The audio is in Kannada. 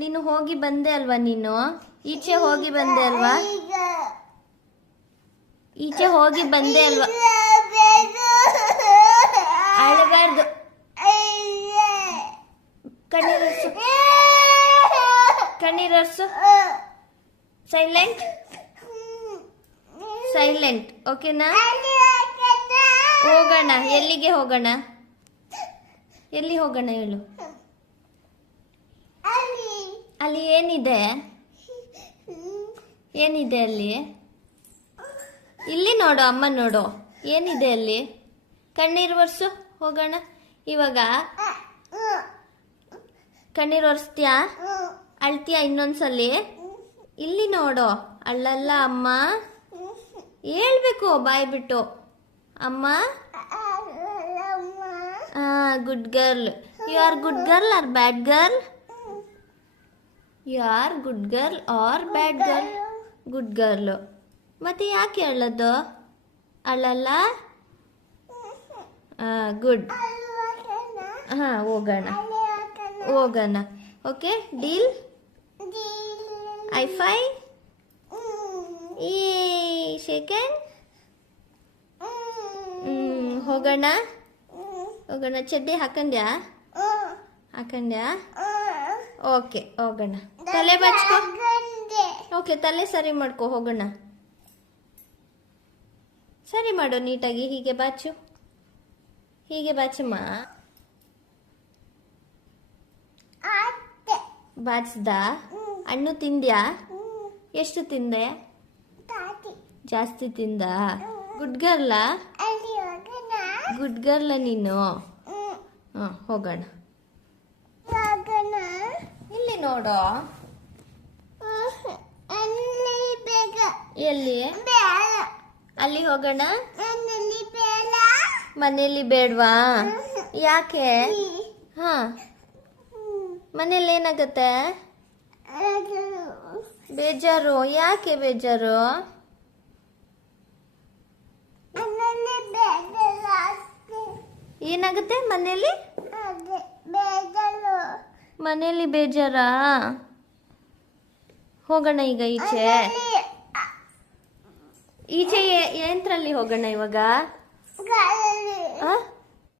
ನೀನು ಹೋಗಿ ಬಂದೆ ಅಲ್ವಾ? ನೀನು ಈಚೆ ಹೋಗಿ ಬಂದೆ ಅಲ್ವಾ? ಈಚೆ ಹೋಗಿ ಬಂದೆ ಅಲ್ವಾ? ಅಳಬಾರ್ದು. ಕಣ್ಣೀರರ್ಸು, ಕಣ್ಣೀರರ್ಸು. Silent, silent. ಓಕೆನಾ? ಹೋಗೋಣ. ಎಲ್ಲಿಗೆ ಹೋಗೋಣ? ಎಲ್ಲಿ ಹೋಗೋಣ ಹೇಳು? ಅಲ್ಲಿ ಏನಿದೆ? ಏನಿದೆ ಅಲ್ಲಿ? ಇಲ್ಲಿ ನೋಡು, ಅಮ್ಮ ನೋಡು, ಏನಿದೆ ಅಲ್ಲಿ? ಕಣ್ಣೀರು ಒರೆಸು. ಹೋಗೋಣ ಇವಾಗ. ಕಣ್ಣೀರು ಒರೆಸ್ತೀಯಾ? ಅಳ್ತೀಯಾ ಇನ್ನೊಂದ್ಸಲಿ? ಇಲ್ಲಿ ನೋಡು. ಅಳ್ಳಲ್ಲ ಅಮ್ಮ. ಹೇಳ್ಬೇಕು ಬಾಯ್ ಬಿಟ್ಟು. ಅಮ್ಮ. Good girl. You are good girl or bad girl? You are good girl or bad girl? Good girl. ಮತ್ತೆ ಯಾಕೆ ಹೇಳೋದು? ಅಳಲ್ಲ? ಗುಡ್. ಹೋಗೋಣ, ಹೋಗೋಣ. Okay, deal? ಐ ಈ ಸೆಕೆಂಡ್. ಹೋಗೋಣ, ಹೋಗೋಣ. ಚಡ್ಡಿ ಹಾಕಂಡ್ಯಾ? ಹಾಕಂಡ್ಯಾ? ಓಕೆ, ಹೋಗೋಣ. ತಲೆ ಬಾಚ್ಕೋ. ಓಕೆ, ತಲೆ ಸರಿ ಮಾಡ್ಕೊ. ಹೋಗೋಣ. ಸರಿ ಮಾಡು ನೀಟಾಗಿ. ಹೀಗೆ ಬಾಚು, ಹೀಗೆ ಬಾಚಮ್ಮ. ಬಾಚ್ದ? ಹಣ್ಣು ತಿಂದ್ಯಾ? ಎಷ್ಟು ತಿಂದೆ? ಜಾಸ್ತಿ ತಿಂದ? ಗುಡ್ ಗರ್ಲ? ಗುಡ್ ಗರ್ಲ ನೀನು? ಹೋಗೋಣ. ಇಲ್ಲಿ ನೋಡು. ಎಲ್ಲಿ? ಅಲ್ಲಿ ಹೋಗೋಣ. ಮನೇಲಿ ಬೇಡ್ವಾ? ಯಾಕೆ? ಮನೇಲಿ ಏನಾಗತ್ತೆ? ಬೇಜಾರು. ಯಾಕೆ ಬೇಜಾರು? ಏನಾಗುತ್ತೆ ಮನೇಲಿ? ಮನೇಲಿ ಬೇಜಾರಾ? ಹೋಗೋಣ ಈಗ ಈಚೆ. ಈಚೆ ಎಂತ್ರಲ್ಲಿ ಹೋಗೋಣ ಇವಾಗ?